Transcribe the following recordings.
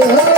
Oh,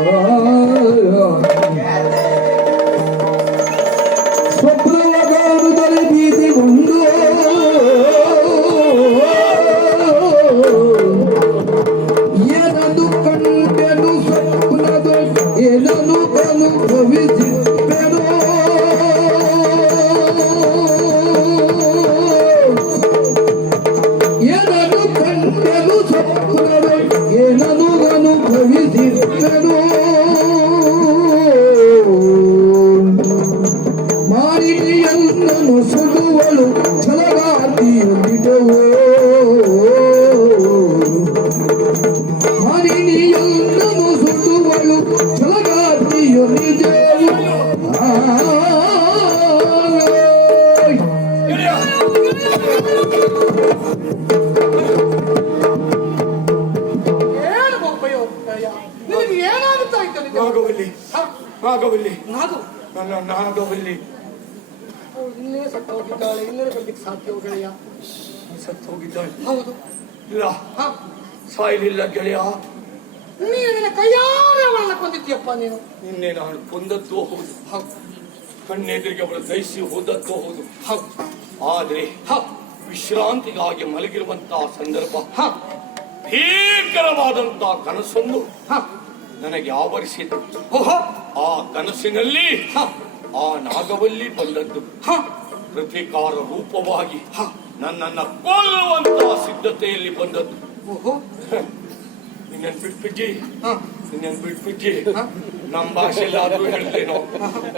ಅಯ್ಯ, ನಿನಗೆ ಏನಾಗುತ್ತಾ ಇತ್ತು ನಿನಗೆ? ನಾಗವಲ್ಲಿ. ಹ? ನಾಗವಲ್ಲಿ. ನನ್ನ ನಾಗವಲ್ಲಿ. ಇಲ್ಲೇ ಸತ್ತು ಹೋಗಿದ್ದಾಳೆ ಇಲ್ಲೇ ಬರ್ಲಿಕ್ಕೆ ಸಾಧ್ಯ ಗೆಳೆಯ ಸತ್ತು ಹೋಗಿದ್ದಾಳೆ ಹೌದು. ಇಲ್ಲ. ಹಾ. ಸಾಯಲಿಲ್ಲ ಗೆಳೆಯ. ನೀನ ನಿನ್ನ ಕೈಯಾರೆ ಅವಳನ್ನ ಕೊಂದಿದ್ದೀಯಪ್ಪ ನೀನು. ನಿನ್ನೆ ನಾನು ಕೊಂದದ್ದು ಹೌದು. ಹೌದು. ಕಣ್ಣೆದುರಿಗೆ ಅವಳು ದಯಿಸಿ ಹೋದದ್ದು ಹೌದು. ಹೌದು. ಆದ್ರೆ ಹ. ವಿಶ್ರಾಂತಿಗಾಗಿ ಮಲಗಿರುವಂತಹ ಸಂದರ್ಭ ಭೀಕರವಾದಂತಹ ಕನಸೊಂದು ಹ. ನನಗೆ ಆವರಿಸಿತು ಆ ಕನಸಿನಲ್ಲಿ ಹ. ಆ ನಾಗವಲ್ಲಿ ಬಂದದ್ದು. ಹ ಪ್ರತೀಕಾರ ರೂಪವಾಗಿ ನನ್ನನ್ನ ಕೊಲ್ಲುವಂತ ಸಿದ್ಧತೆಯಲ್ಲಿ ಬಂದದ್ದು. ಓಹೋ. ನಿನ್ನನ್ ಬಿಟ್ಬಿಟ್ಟಿ. ಹ. ನಿನ್ನನ್ ಬಿಟ್ಬಿಟ್ಟಿ. ನಮ್ಮ ನಮ್ ಭಾಷೆಲ್ಲಾದ್ರೂ ಹೇಳ್ತೇನೋ.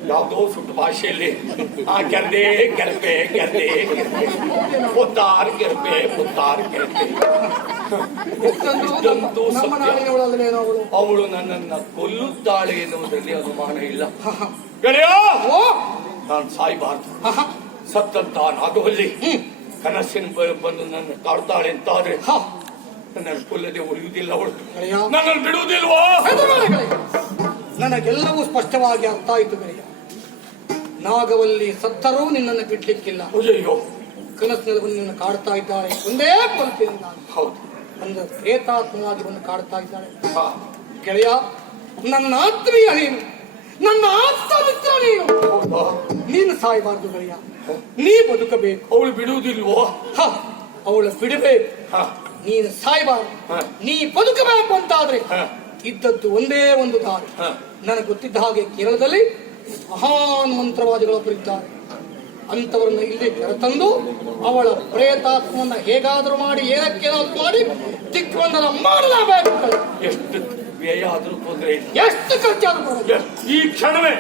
ಯಾವ್ದೋ ಸುಟ್ಟು ಭಾಷೆಯಲ್ಲಿ. ಆ ಕೆರೆ ಕೆರಪೆ ಕೆರೆ ಪುತ್ತಾರ್ ಕೆರಪೆ ಪುತ್ತಾರ್ ಕೆರ್ಪೆ. ಅವಳು. ನನ್ನನ್ನ ಕೊಲ್ಲುತ್ತಾಳೆ ಎನ್ನುವುದರಲ್ಲಿ ಅನುಮಾನ ಇಲ್ಲ. ಗೆಳೆಯ! ನಾನು ಸಾಯ್ಬಾರ್ದು. ಸತ್ತಂತ ನಾಗವಲ್ಲಿ ಕನಸಿನ ಬಂದು ನನ್ನ ಕಾಡ್ತಾಳೆ ಅಂತಾದ್ರೆ ನನ್ನ ಕೊಲ್ಲದೆ ಉಳಿಯುವುದಿಲ್ಲ ಅವಳು ನನ್ನನ್ನು ಬಿಡುವುದಿಲ್ವಾ? ನನಗೆಲ್ಲವೂ ಸ್ಪಷ್ಟವಾಗಿ ಅರ್ಥ ಆಯಿತು ಗೆಳೆಯ. ನಾಗವಲ್ಲಿ ಸತ್ತರೂ ನಿನ್ನನ್ನು ಬಿಡ್ಲಿಕ್ಕಿಲ್ಲ. ಅಯ್ಯೋ ಕನಸಿನ ಬಂದು ನಿನ್ನ ಕಾಡ್ತಾ ಇದ್ದಾಳೆ. ಒಂದೇ ಕೊಲ್ತೀನಿ ನಾನು. ಹೌದು. ಒಂದು ಪ್ರೇತಾತ್ಮವಾಗಿ ಬಂದು ಕಾಡ್ತಾ ಇದ್ದಾಳೆ. ಗೆಳೆಯ ನನ್ನ ಆತ್ಮೀಯ ನೀನು. ನನ್ನ ಆತ್ಮಿತ್ರ ನೀನು ನೀನು ಸಾಯಬಾರ್ದು ಗೆಳೆಯ ನೀ ಬದುಕಬೇಕು. ಅವಳು ಬಿಡುವುದಿಲ್ವೋ? ಅವಳು ಬಿಡಬೇಕು. ನೀನು ಸಾಯಬಾರ್ದು. ನೀ ಬದುಕಬೇಕು ಅಂತಾದ್ರೆ. ಇದ್ದದ್ದು ಒಂದೇ ಒಂದು ದಾರಿ. ನನಗೆ ಗೊತ್ತಿದ್ದ ಹಾಗೆ ಕೇರಳದಲ್ಲಿ ಮಹಾನ್ ಮಂತ್ರವಾದಿಗಳೊಬ್ಬರು ಇದ್ದಾರೆ ಅಂತವರನ್ನ ಇಲ್ಲಿ ಕರೆತಂದು ಅವಳ ಪ್ರೇತಾತ್ಮವನ್ನ ಹೇಗಾದರೂ ಮಾಡಿ ಏನಕ್ಕೆ ಮಾಡಿ ದಿಗ್ಬಂಧನ ಮಾಡಲೇಬೇಕು. ಎಷ್ಟು ವ್ಯಯ ಆದ್ರೂ ತೊಂದರೆ ಇಲ್ಲ ಎಷ್ಟು ಖರ್ಚಾದ್ರೂ. ಈ ಕ್ಷಣವೇ?